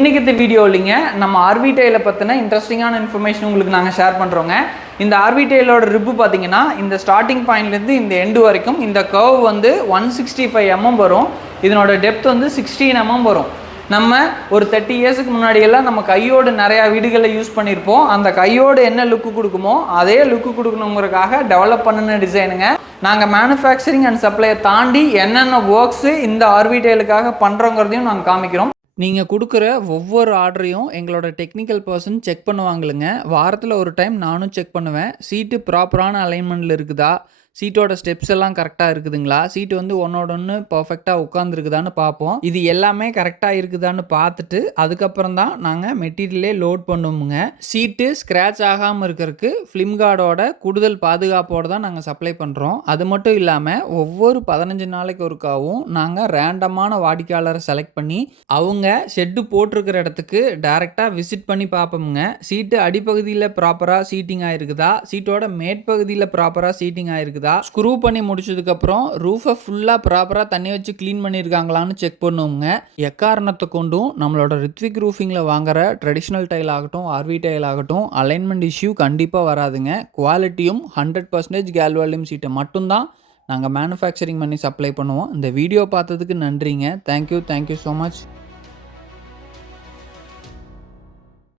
இன்னைக்கு இந்த வீடியோ இல்லைங்க, நம்ம ஆர்பிடைல பற்றின இன்ட்ரெஸ்டிங்கான இன்ஃபர்மேஷன் உங்களுக்கு நாங்கள் ஷேர் பண்ணுறோங்க. இந்த ஆர்பிடைலோட ரிப்பு பார்த்தீங்கன்னா இந்த ஸ்டார்டிங் பாயிண்ட்லேருந்து இந்த எண்டு வரைக்கும் இந்த கர்வ் வந்து 165 mm வரும். இதனோட டெப்த் வந்து 16 mm வரும். நம்ம ஒரு 30 இயர்ஸுக்கு முன்னாடியெல்லாம் நம்ம கையோடு நிறையா வீடுகளில் யூஸ் பண்ணியிருப்போம். அந்த கையோடு என்ன லுக்கு கொடுக்குமோ அதே லுக்கு கொடுக்கணுங்கிறதுக்காக டெவலப் பண்ணின டிசைனுங்க. நாங்கள் மேனுஃபேக்சரிங் அண்ட் சப்ளையை தாண்டி என்னென்ன ஒர்க்ஸு இந்த ஆர்பிடைலுக்காக பண்ணுறோங்கிறதையும் நாங்கள் காமிக்கிறோம். நீங்கள் கொடுக்குற ஒவ்வொரு ஆர்டரையும் எங்களோட டெக்னிக்கல் பர்சன் செக் பண்ணுவாங்களுங்க. வாரத்தில் ஒரு டைம் நானும் செக் பண்ணுவேன். சீட்டு ப்ராப்பரான அலைன்மெண்ட்டில் இருக்குதா, சீட்டோட ஸ்டெப்ஸ் எல்லாம் கரெக்டாக இருக்குதுங்களா, சீட்டு வந்து ஒன்னோட ஒன்று பர்ஃபெக்டாக உட்காந்துருக்குதான்னு பார்ப்போம். இது எல்லாமே கரெக்டாக இருக்குதான்னு பார்த்துட்டு அதுக்கப்புறம் தான் நாங்கள் மெட்டீரியலே லோட் பண்ணுவோமுங்க. சீட்டு ஸ்க்ராட்ச் ஆகாமல் இருக்கிறதுக்கு ஃபிலிம் கார்டோட கூடுதல் பாதுகாப்போடு தான் நாங்கள் சப்ளை பண்ணுறோம். அது மட்டும் இல்லாமல் ஒவ்வொரு 15 நாளைக்கு ஒருக்காவும் நாங்கள் ரேண்டமான வாடிக்கையாளரை செலக்ட் பண்ணி அவங்க ஷெட்டு போட்டிருக்கிற இடத்துக்கு டைரெக்டாக விசிட் பண்ணி பார்ப்போமுங்க. சீட்டு அடிப்பகுதியில் ப்ராப்பராக சீட்டிங் ஆகிருக்குதா, சீட்டோட மேற்பகுதியில் ப்ராப்பராக சீட்டிங் ஆகிருக்குதா, ஸ்க்ரூ பண்ணி முடிச்சதுக்கப்புறம் ரூஃபை ஃபுல்லாக ப்ராப்பராக தண்ணி வச்சு க்ளீன் பண்ணியிருக்காங்களான்னு செக் பண்ணுவோங்க. எக்காரணத்தை கொண்டும் நம்மளோட ரித்விக் ரூஃபிங்கில் வாங்குற ட்ரெடிஷ்னல் டைல் ஆகட்டும், ஆர்வி டைல் ஆகட்டும், அலைன்மெண்ட் இஷ்யூ கண்டிப்பாக வராதுங்க. குவாலிட்டியும் 100% கேல்வால்யூம் சீட்டை மட்டும்தான் நாங்கள் மேனுஃபேக்சரிங் பண்ணி சப்ளை பண்ணுவோம். இந்த வீடியோ பார்த்ததுக்கு நன்றிங்க. Thank you so much.